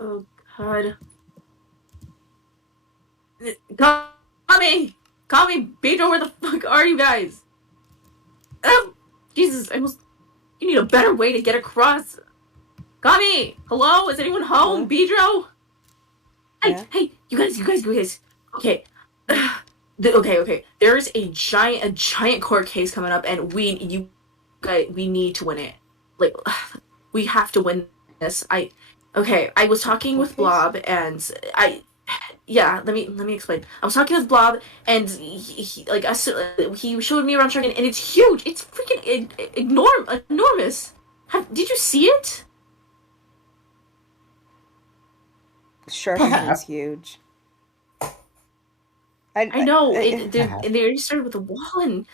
Oh God. Call me, Beedrow. Where the fuck are you guys? Oh, Jesus! You need a better way to get across. Kami! Hello? Is anyone home? Hello? Beedrow? Yeah? Hey! You guys! Okay. Yeah? Okay. There is a giant court case coming up, and we need to win it. Like, we have to win this. I was talking with Courtcase? Blob, and yeah, let me explain. I was talking with Blob, and he showed me around Sharkington, and it's huge. It's freaking enormous. Did you see it? Sharkington's Perhaps. huge. I know. Perhaps. They already started with a wall, and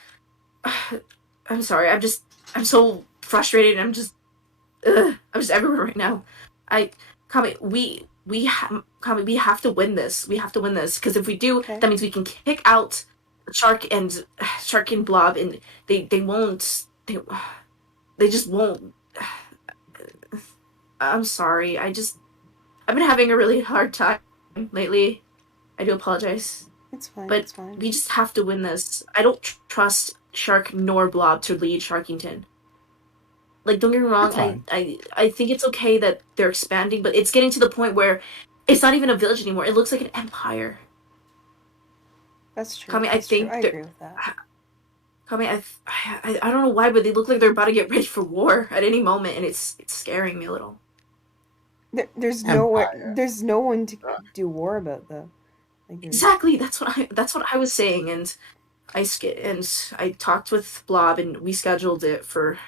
I'm sorry. I'm so frustrated. I'm just everywhere right now. I Kami, Kami, we have to win this. We have to win this because if we do, Okay. that means we can kick out Shark and Blob, and they won't. They just won't. I'm sorry. I've been having a really hard time lately. I do apologize, It's fine, but it's fine. we just have to win this. I don't trust Shark nor Blob to lead Sharkington. Like, don't get me wrong, It's fine. I think it's okay that they're expanding, but it's getting to the point where it's not even a village anymore. It looks like an empire. That's true. Kami, I That's true. think I they're agree with that. Kami, I don't know why, but they look like they're about to get ready for war at any moment, and it's scaring me a little. There's Empire. there's no one to do war about, though. Like, Exactly, that's what I was saying, and I talked with Blob, and we scheduled it for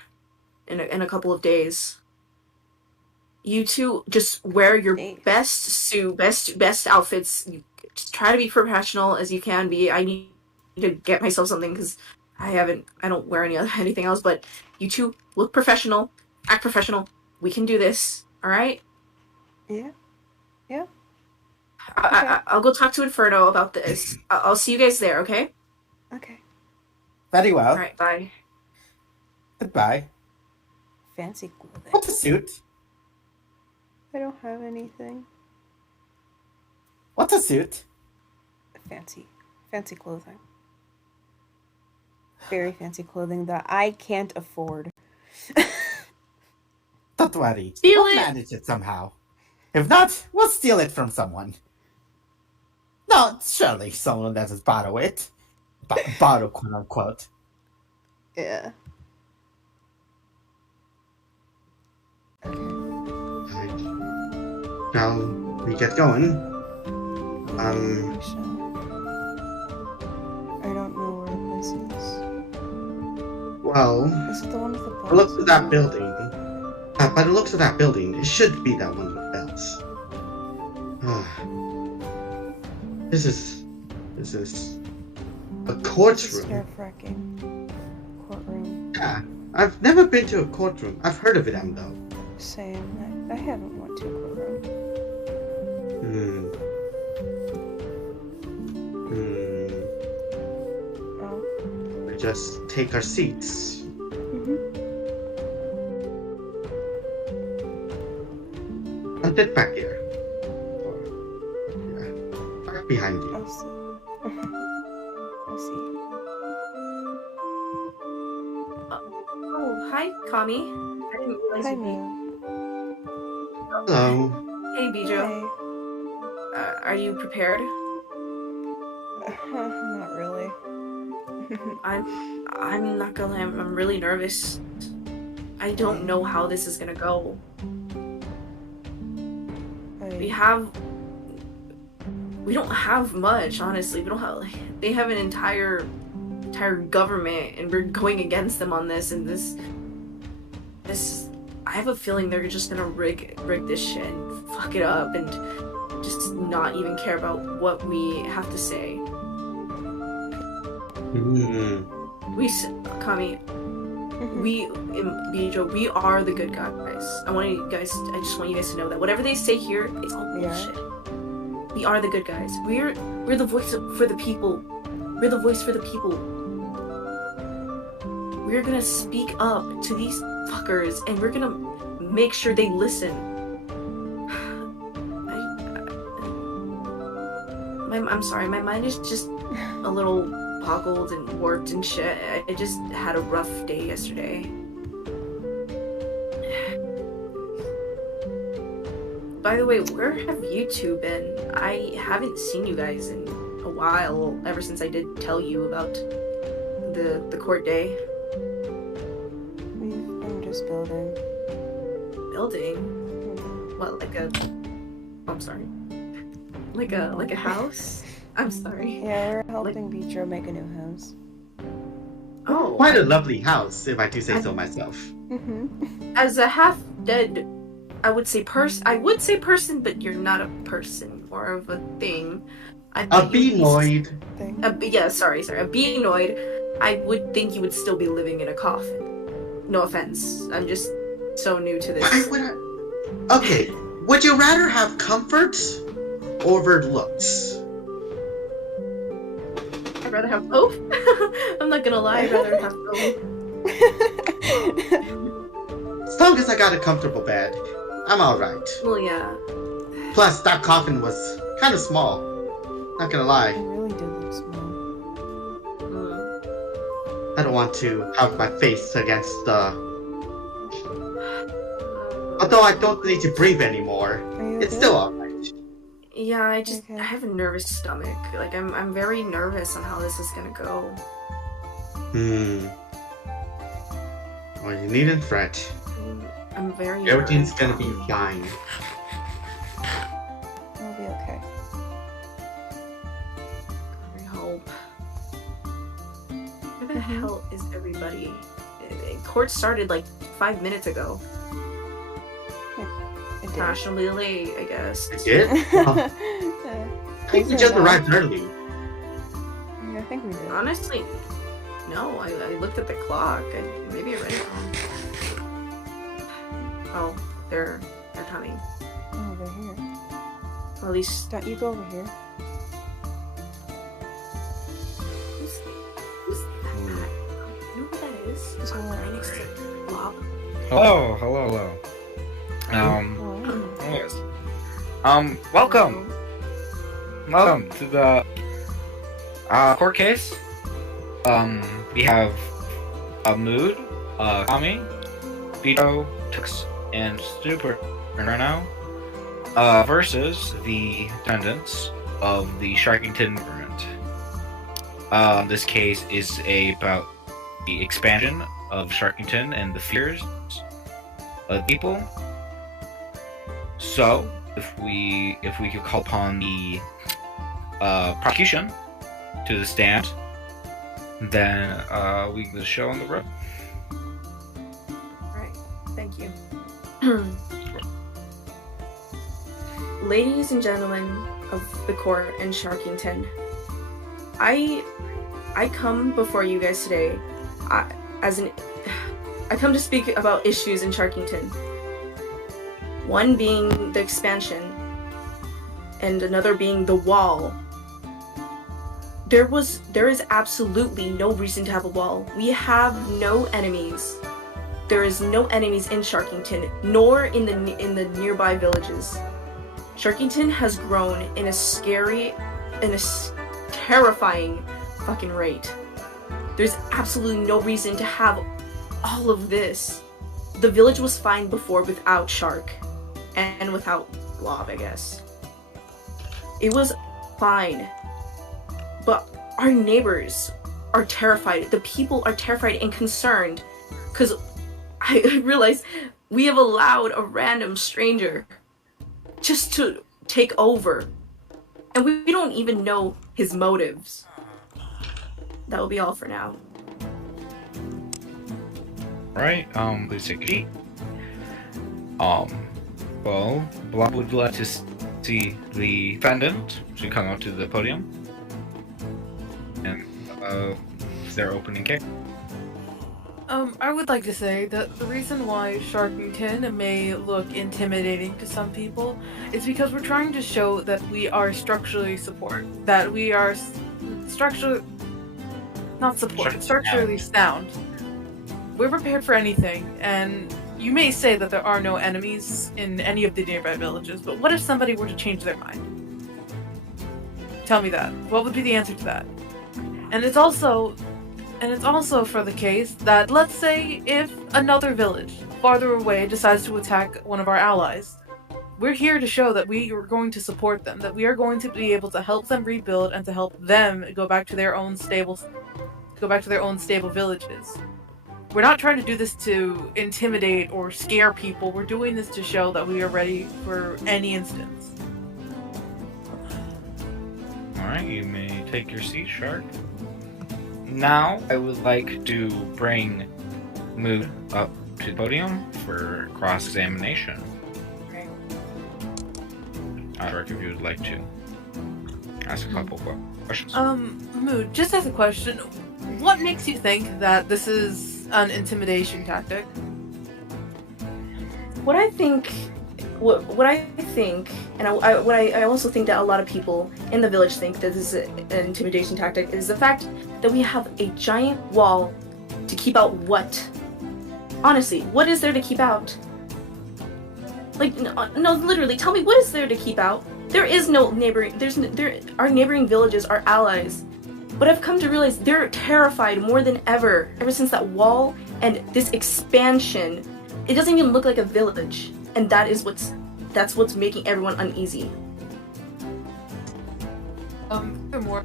in a couple of days. You two just wear your Hey. best suit, best outfits. You just try to be professional as you can be. I need to get myself something because I don't wear anything else. But you two look professional, act professional. We can do this. All right. Yeah? Yeah? Okay. I'll go talk to Inferno about this. I'll see you guys there. Okay. Okay. Very All well. right. Bye. Goodbye. Fancy clothing. What's a suit? I don't have anything. What's a suit? Fancy clothing. Very fancy clothing that I can't afford. Don't worry. Steal We'll it. manage it somehow. If not, we'll steal it from someone. No, surely someone let us borrow it. Borrow, quote unquote. Yeah. Right. Shall we get going? I don't know where the place is. Well, Is it the one with the by the looks bells? of that building, it should be that one with bells. This is a It's a courtroom. nerve-wracking courtroom. Yeah, I've never been to a courtroom. I've heard of them though. Same. I haven't went to a courtroom. Oh. We just take our seats. I'll sit back here. Yeah, right behind you. I'll see. I'll see. Oh, hi, Kami. I didn't realize Hi, you'd be. Moon. Hello. Hey, Beedrow. Are you prepared? Not really. I'm not gonna lie, I'm really nervous. I don't know how this is gonna go. We don't have much, honestly. We don't have, like, they have an entire government, and we're going against them on this, and this I have a feeling they're just gonna rig this shit and fuck it up and just not even care about what we have to say. Kami, in Beedrow, we are the good guys. I just want you guys to know that whatever they say here, it's all bullshit. We are the good guys. We're the voice for the people. We're the voice for the people. We're gonna speak up to these fuckers, and we're gonna make sure they listen. I'm sorry, my mind is just a little boggled and warped and shit. I just had a rough day yesterday. By the way, where have you two been? I haven't seen you guys in a while, ever since I did tell you about the court day. We've been just building. Building? Mhm. What, like a... I'm sorry. Like a house? I'm sorry. Yeah, we're helping Beedrow make a new house. Oh, Quite a lovely house, if I do say so myself. Mm-hmm. as a half-dead, I would say person, but you're not a person, more of a thing. I A bet you would be beanoid. Thing. a beanoid. I would think you would still be living in a coffin. No offense, I'm just so new to Why this. would I? Okay, would you rather have comfort over looks? I'd rather have both. I'm not gonna lie, I'd rather have both. As long as I got a comfortable bed, I'm alright. Well, yeah. Plus, that coffin was kind of small. Not gonna It lie, really did look small. Mm. I don't want to have my face against the... Although I don't need to breathe anymore, Are you it's okay? still alright. Yeah, I Okay. have a nervous stomach. Like I'm very nervous on how this is gonna go. Well, you needn't fret. I'm very Everything's nervous. gonna be fine. We'll be okay. I hope. Where the Mhm. hell is everybody? Court started like 5 minutes ago. It did. Fashionably late, I guess. It did? Oh, I think we just arrived early. Yeah, I think we did. Honestly, no. I looked at the clock. Maybe I read it wrong. Oh, they're coming. Oh, they're here. Well, at least Don't you go over here. who's that? You know who that is? Who's that? Right next to Blob. Hello. Oh. Anyways. Welcome to the court case. We have Mood, Kami, Beedrow, Tux, and Super Inferno versus the defendants of the Sharkington government. This case is about the expansion of Sharkington and the fears of the people. So, if we could call upon the prosecution to the stand, then we can get the show on the road. Right. Thank you. Ladies and gentlemen of the court in Sharkington, I come before you guys today I come to speak about issues in Sharkington. One being the expansion, and another being the wall. There is absolutely no reason to have a wall. We have no enemies. There is no enemies in Sharkington, nor in the nearby villages. Sharkington has grown in a terrifying fucking rate. There's absolutely no reason to have all of this. The village was fine before without Shark, and without Blob, I guess. It was fine. But our neighbors are terrified. The people are terrified and concerned. Because I realize we have allowed a random stranger just to take over. And we don't even know his motives. That will be all for now. Alright, please take a seat. Well, Blob would like to see the defendant to come up to the podium. And, their opening case. I would like to say that the reason why Sharkington may look intimidating to some people is because we're trying to show that we are structurally structurally sound. We're prepared for anything, and you may say that there are no enemies in any of the nearby villages, but what if somebody were to change their mind? Tell me that. What would be the answer to that? And it's also for the case that, let's say, if another village farther away decides to attack one of our allies, we're here to show that we are going to support them, that we are going to be able to help them rebuild and to help them go back to their own stable villages. We're not trying to do this to intimidate or scare people. We're doing this to show that we are ready for any instance. Alright, you may take your seat, Shark. Now, I would like to bring Mood up to the podium for cross-examination. Okay. Shark, if you would like to ask a couple questions. Mood, just as a question, what makes you think that this is an intimidation tactic? What I think, and I also think that a lot of people in the village think that this is an intimidation tactic, is the fact that we have a giant wall to keep out what? Honestly, what is there to keep out? Like, no, literally, tell me, what is there to keep out? There is no neighboring, our neighboring villages are allies. But I've come to realize they're terrified more than ever since that wall and this expansion. It doesn't even look like a village, and that's what's making everyone uneasy. More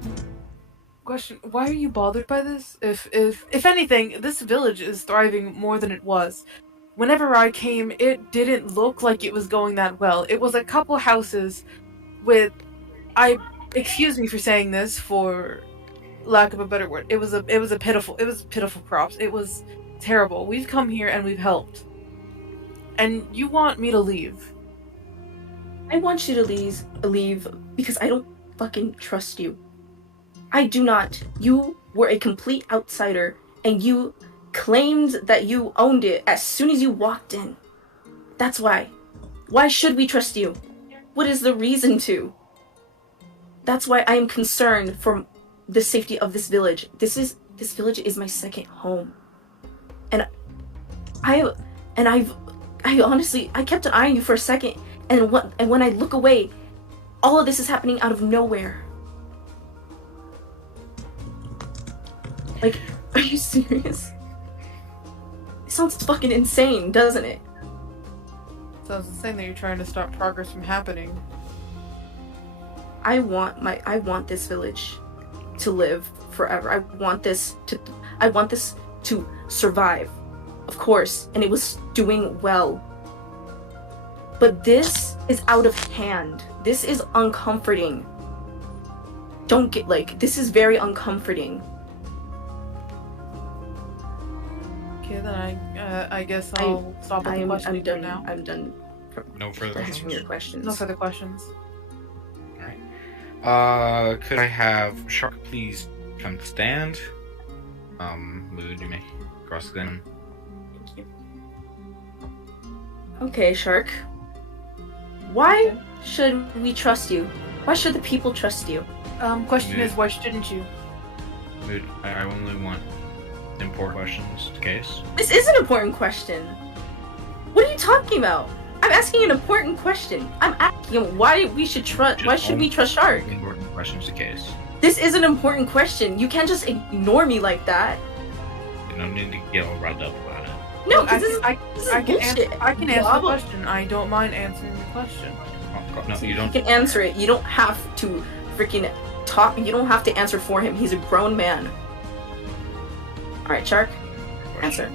question: why are you bothered by this? If anything, this village is thriving more than it was. Whenever I came, it didn't look like it was going that well. It was a couple houses with, excuse me for saying this, for lack of a better word, it was pitiful crops. It was terrible. We've come here and we've helped. And you want me to leave? I want you to leave because I don't fucking trust you. I do not. You were a complete outsider, and you claimed that you owned it as soon as you walked in. That's why. Why should we trust you? What is the reason to? That's why I am concerned for the safety of this village. This village is my second home. And I honestly, I kept an eye on you for a second, and when I look away, all of this is happening out of nowhere. Like, are you serious? It sounds fucking insane, doesn't it? Sounds insane that you're trying to stop progress from happening. I want this village to live forever. I want this to survive. Of course, and it was doing well. But this is out of hand. This is uncomforting. This is very uncomforting. Okay, then I guess I'll stop with the questioning for now. I'm done. No further Answering your questions. No further questions. Alright. Could I have Shark please come to stand? Mood, you may cross them. Thank you. Okay, Shark. Why should we trust you? Why should the people trust you? Question is, why shouldn't you? Mood, I only want important questions to case. This is an important question. What are you talking about? I'm asking an important question. I'm asking why we should trust. Why should we trust Shark? Important questions to case. This is an important question. You can't just ignore me like that. You don't need to get all riled up about it. No, because this is bullshit. I can answer Blob. the question. I don't mind answering the question. Oh, no, you don't. You can answer it. You don't have to freaking talk. You don't have to answer for him. He's a grown man. All right, Shark. Answer.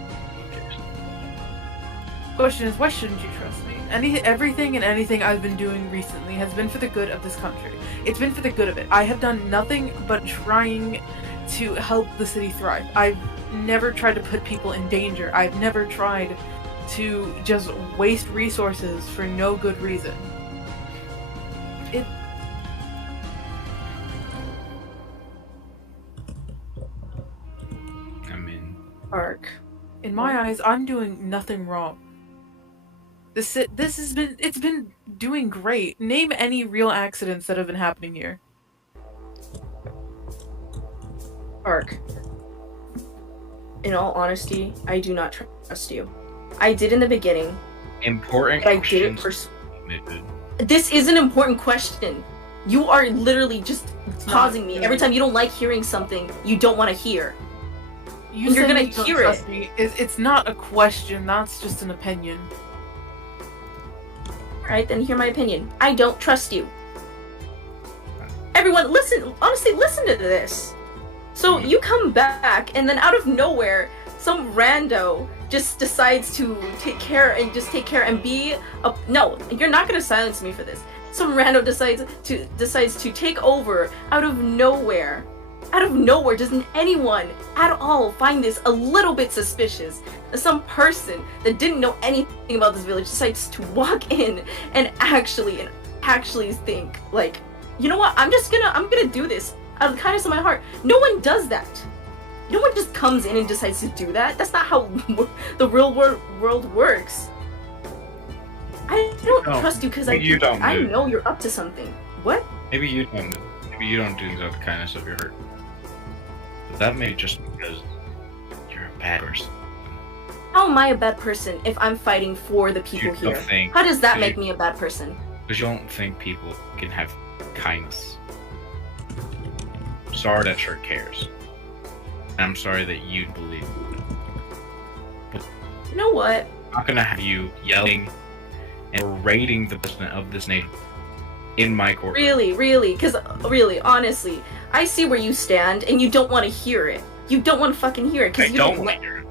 Question is, why shouldn't you trust me? Everything and anything I've been doing recently has been for the good of this country. It's been for the good of it. I have done nothing but trying to help the city thrive. I've never tried to put people in danger. I've never tried to just waste resources for no good reason. I mean, Shark. In my eyes, I'm doing nothing wrong. It's been doing great. Name any real accidents that have been happening here. Shark. In all honesty, I do not trust you. I did in the beginning, important but I didn't questions. This is an important question. You are literally just It's causing not me. good. Every time you don't like hearing something, you don't want to hear. You and you're saying gonna you don't hear trust it. me. It's not a question. That's just an opinion. Alright, then hear my opinion. I don't trust you. Everyone, listen. Honestly, listen to this. So you come back, and then out of nowhere, some rando just decides to take care and be a... No, you're not gonna silence me for this. Some rando decides to take over out of nowhere. Out of nowhere, doesn't anyone at all find this a little bit suspicious? That some person that didn't know anything about this village decides to walk in and actually think, like, you know what, I'm gonna do this out of the kindness of my heart. No one does that. No one just comes in and decides to do that. That's not how the real world works. I don't trust you because I know you're up to something. What? Maybe you don't do things out of the kindness of your heart. But that may be just because you're a bad person. How am I a bad person if I'm fighting for the people here? How does that make me a bad person? Because you don't think people can have kindness. I'm sorry that shirt cares. And I'm sorry that you believe it. But you know what? I'm not gonna have you yelling and berating the president of this nation in my court. Really, because honestly, I see where you stand, and you don't want to hear it. You don't want to fucking hear it because you don't want to hear it.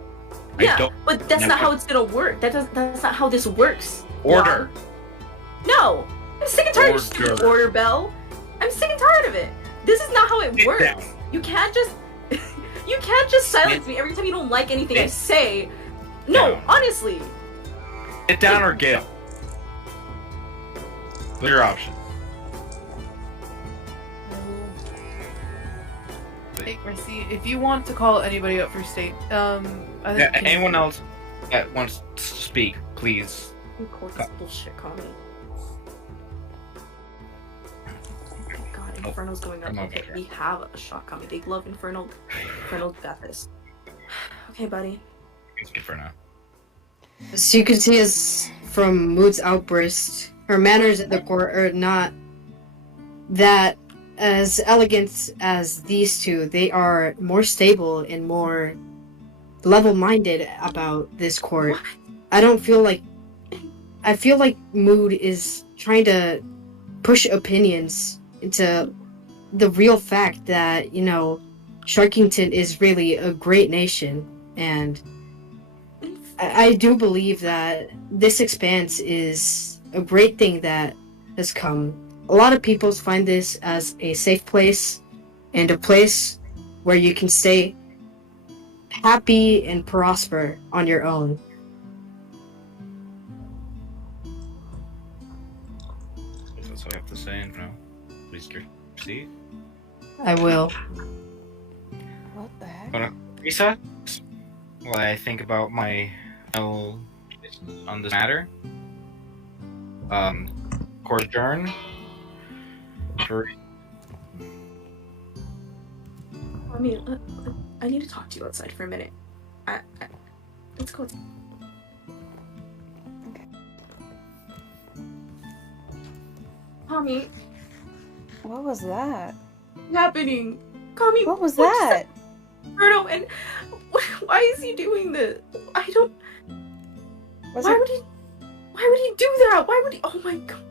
Yeah, but that's not how it's gonna work. That's not how this works. Order. No, I'm sick and tired of stupid order, Bell. I'm sick and tired of it. This is not how it works. Down. You can't just silence me every time you don't like anything I say. No, Down. honestly. Sit down or get up. What's your option? Hey, Mercy, if you want to call anybody up for state, I think Anyone else that wants to speak, please. This bullshit, call me. God, Inferno's going up. Okay, we have a shot coming. They love Inferno. Inferno got this. Okay, buddy. It's good for now. As you can see, as from Mood's outburst, her manners at the court are not that as elegant as these two. They are more stable and more level-minded about this court. What? I feel like Mood is trying to push opinions into the real fact that, you know, Sharkington is really a great nation, and I do believe that this expanse is a great thing that has come. A lot of people find this as a safe place and a place where you can stay happy and prosper on your own. That's all I have to say, and no. Please proceed. I will. What the heck? Wanna recess? While I think about my on this matter. Court adjourn. I mean, I need to talk to you outside for a minute. Let's go. Okay. Kami, What was that? what's happening? Kami, What was that? Inferno, and why is he doing this? I don't. Was Why it? would he do that? Why would he? Oh my god.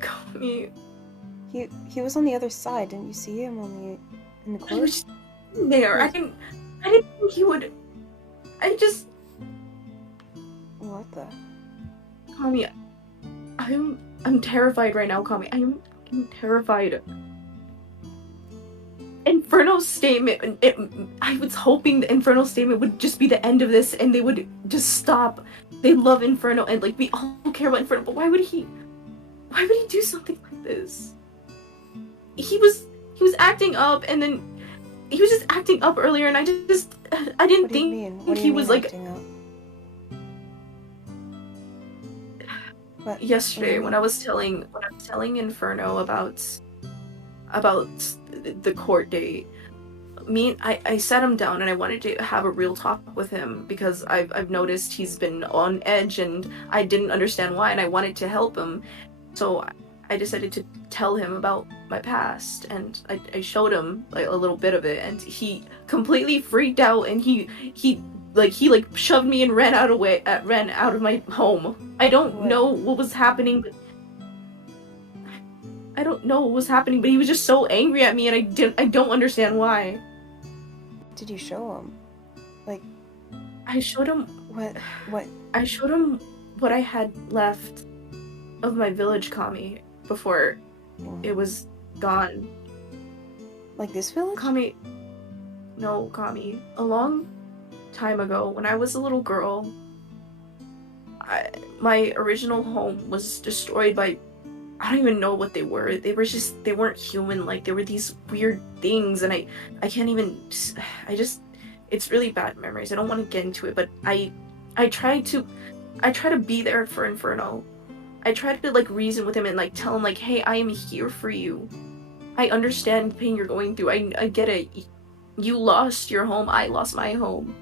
Kami, He was on the other side. Didn't you see him in the I court? was there. I didn't think he would. What the? Kami, I'm terrified right now, Kami. I'm terrified. Inferno's statement. I was hoping the Inferno statement would just be the end of this, and they would just stop. They love Inferno, and like we all care about Inferno. But why would he do something like this? He was acting up, and then he was just acting up earlier, and I didn't What do you think mean? What do he you was mean like. acting up? What? Yesterday when I was telling Inferno about the court date, I sat him down and I wanted to have a real talk with him because I've noticed he's been on edge and I didn't understand why, and I wanted to help him. So I decided to tell him about my past, and I showed him like a little bit of it, and he completely freaked out, and he shoved me and ran out of my home. I don't know what was happening, but but he was just so angry at me, and I don't understand why. Did you show him? Like, I showed him what? I showed him what I had left of my village, Kami, before it was gone. Like this village? Kami, a long time ago, when I was a little girl, my original home was destroyed by, I don't even know what they were. They weren't human. Like, they were these weird things, and I can't even, it's really bad memories. I don't want to get into it, but I try to be there for Inferno. I try to, like, reason with him and, like, tell him, like, hey, I am here for you. I understand the pain you're going through. I get it. You lost your home. I lost my home.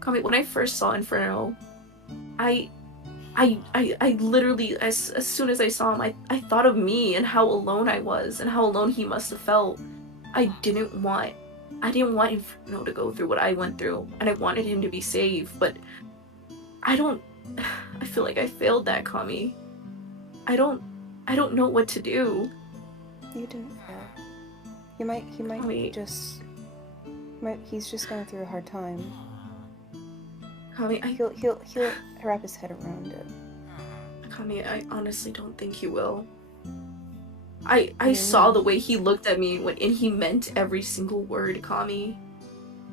Kami, when I first saw Inferno, I literally, as soon as I saw him, I thought of me and how alone I was and how alone he must have felt. I didn't want Inferno to go through what I went through, and I wanted him to be safe, but I feel like I failed that, Kami. I don't know what to do. You didn't fail. He might Kami, he's just going through a hard time. Kami, He'll wrap his head around it. Kami, I honestly don't think he will. I saw the way he looked at me and he meant every single word, Kami.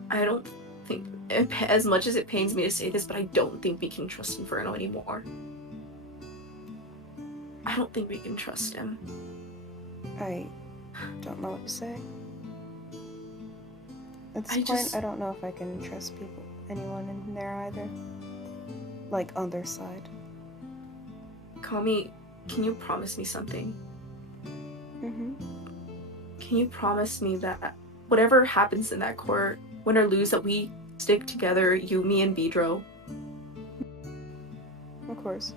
I don't think, as much as it pains me to say this, but I don't think we can trust Inferno anymore. I don't think we can trust him. I don't know what to say. At this point, I don't know if I can trust anyone in there either. Like, on their side. Kami, can you promise me something? Mm-hmm. Can you promise me that whatever happens in that court, win or lose, that we stick together, you, me, and Beedrow? Of course.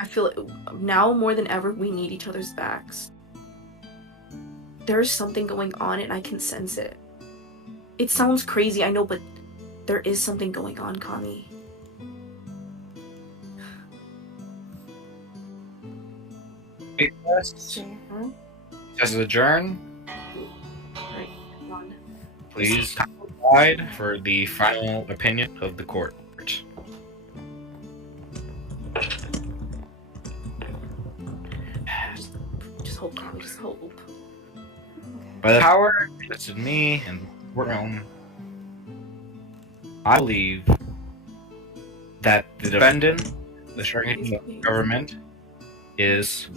I feel now more than ever we need each other's backs. There's something going on and I can sense it. It sounds crazy, I know, but there is something going on, Kami. As adjourn, Right, come on. please decide for the final opinion of the court. Just hope, Kami, just hope. By the power vested in me and the realm, I believe that the defendant, the Sharkington government, is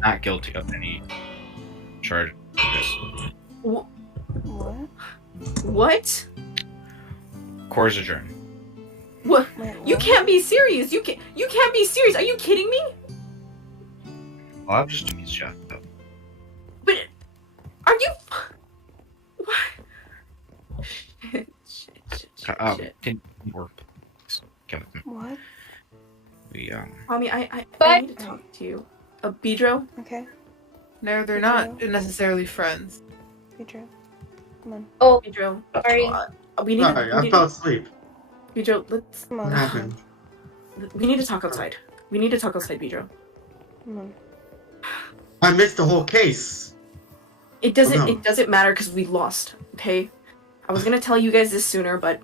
not guilty of any charges. What? What? Court is adjourned. What? Wait, You what? can't be serious. You can't be serious. Are you kidding me? Well, I'm just doing his job. But are you? What? Shit. Can you work? Come with me. What? We Mommy, I need to talk to you. Beedrow? Okay, No, they're not necessarily friends. Beedrow. Come on. Oh, Beedrow. sorry. We need. Sorry, I fell asleep. Beedrow, let's. Come What on. happened? We need to talk outside. We need to talk outside, Beedrow. Come on. I missed the whole case. It doesn't. Oh, no. It doesn't matter because we lost. Okay. I was gonna tell you guys this sooner, but.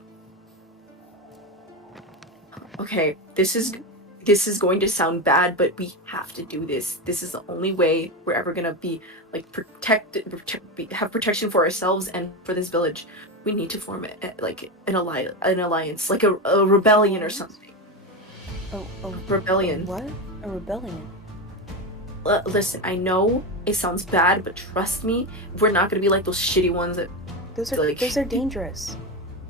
Okay, this is going to sound bad, but we have to do this. This is the only way we're ever gonna be like have protection for ourselves and for this village. We need to form like an alliance, like a rebellion or something. Oh, Rebellion. What? A rebellion? Listen, I know it sounds bad, but trust me, we're not gonna be like those shitty ones that. Those are Like- dangerous.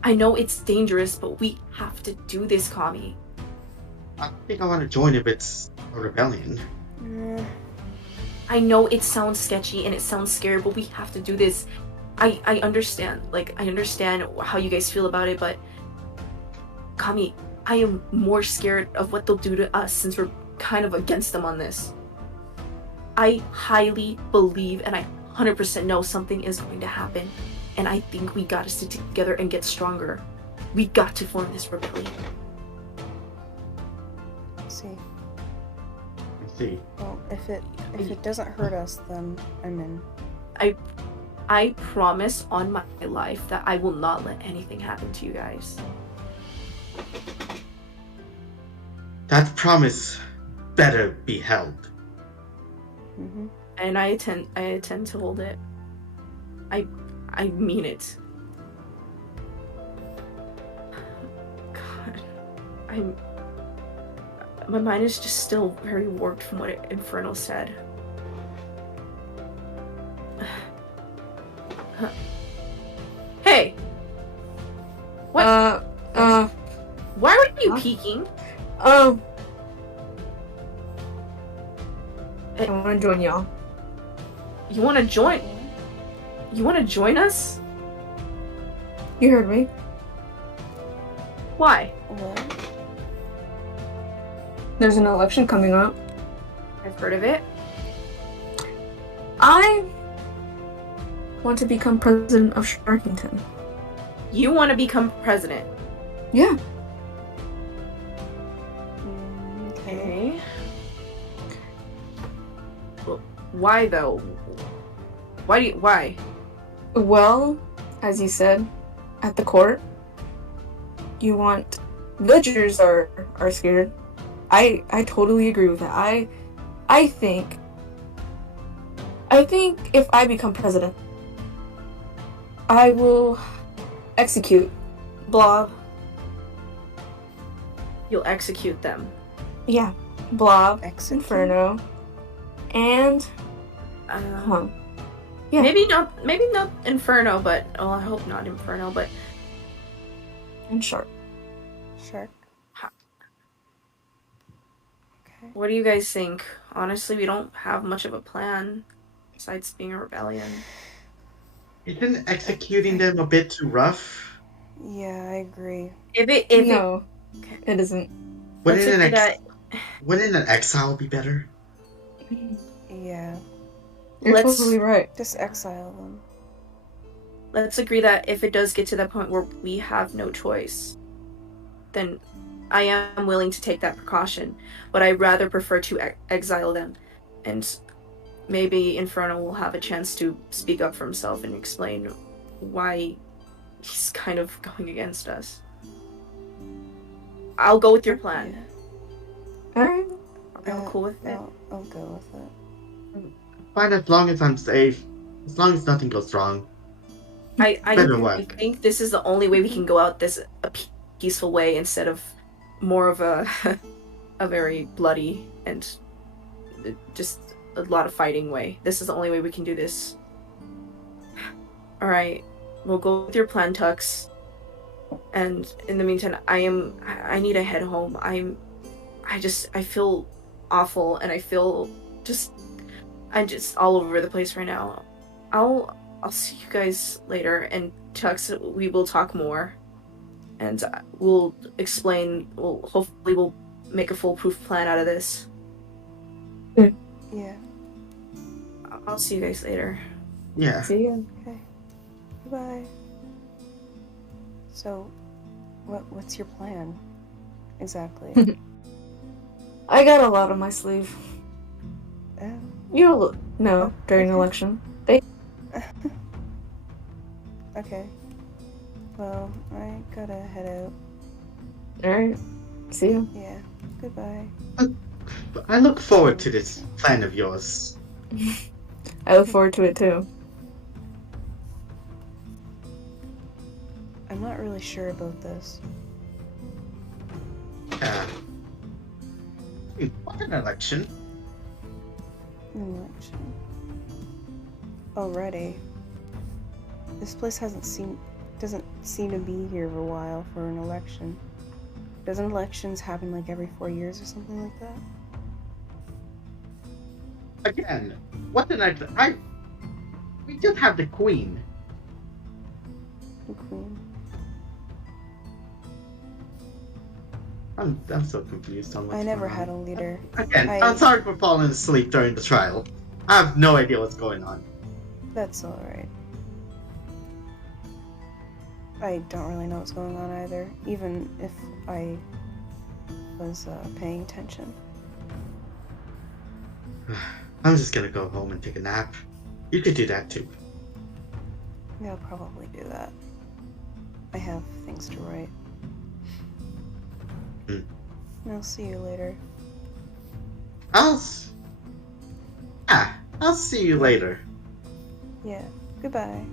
I know it's dangerous, but we have to do this, Kami. I think I want to join if it's a rebellion. I know it sounds sketchy and it sounds scary, but we have to do this. I understand. Like, I understand how you guys feel about it, but Kami, I am more scared of what they'll do to us since we're kind of against them on this. I highly believe and I 100% know something is going to happen. And I think we gotta stick together and get stronger. We got to form this rebellion. See. I see. Well, if it doesn't hurt us, then I'm in. I promise on my life that I will not let anything happen to you guys. That promise better be held. Mm-hmm. And I intend to hold it. I mean it. God, my mind is just still very warped from what Inferno said. Hey! What? Why were you peeking? I want to join y'all. You want to join? You want to join us? You heard me. Why? What? There's an election coming up. I've heard of it. I want to become president of Sharkington. You want to become president? Yeah. Okay. Well, why though? Why? Well, as you said, at the court, you want villagers are scared. I totally agree with that. I think if I become president, I will execute Blob. You'll execute them. Yeah, Blob, Execute? Inferno, and come on. Yeah. Maybe not Inferno, but I hope not Inferno, but And Shark. Shark. Okay. what do you guys think? Honestly, we don't have much of a plan besides being a rebellion. Isn't executing them a bit too rough? Yeah, I agree. No, it isn't. Wouldn't an exile be better? Yeah. You're Let's- totally right. Just exile them. Let's agree that if it does get to that point where we have no choice, then I am willing to take that precaution, but I rather prefer to exile them, and maybe Inferno will have a chance to speak up for himself and explain why he's kind of going against us. I'll go with your plan. Alright. I'm cool with it. I'll go with it. Fine, as long as I'm safe. As long as nothing goes wrong. I Better what? think this is the only way we can go out this a peaceful way instead of more of a a very bloody and just a lot of fighting way. This is the only way we can do this. Alright, we'll go with your plan, Tux. And in the meantime, I need to head home. I feel awful and I'm just all over the place right now. I'll see you guys later, and Tux, we will talk more. And we'll explain, hopefully we'll make a foolproof plan out of this. Yeah. I'll see you guys later. Yeah. See you. Okay. Goodbye. So, what's your plan? Exactly. I got a lot on my sleeve. Oh. You'll know during okay. election. Okay. Well, I gotta head out. Alright. See you. Yeah. Goodbye. I look forward to this plan of yours. I look forward to it too. I'm not really sure about this. What an election. Election. Already. This place doesn't seem to be here for a while for an election. Doesn't elections happen like every 4 years or something like that? Again, what an election. We just have the queen. The queen. I'm so confused on what's I never going had on. a leader. Again, I'm sorry for falling asleep during the trial. I have no idea what's going on. That's alright. I don't really know what's going on either, even if I was paying attention. I'm just gonna go home and take a nap. You could do that too. Yeah, I'll probably do that. I have things to write. I'll see you later. I'll see you later. Yeah, goodbye.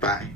Bye.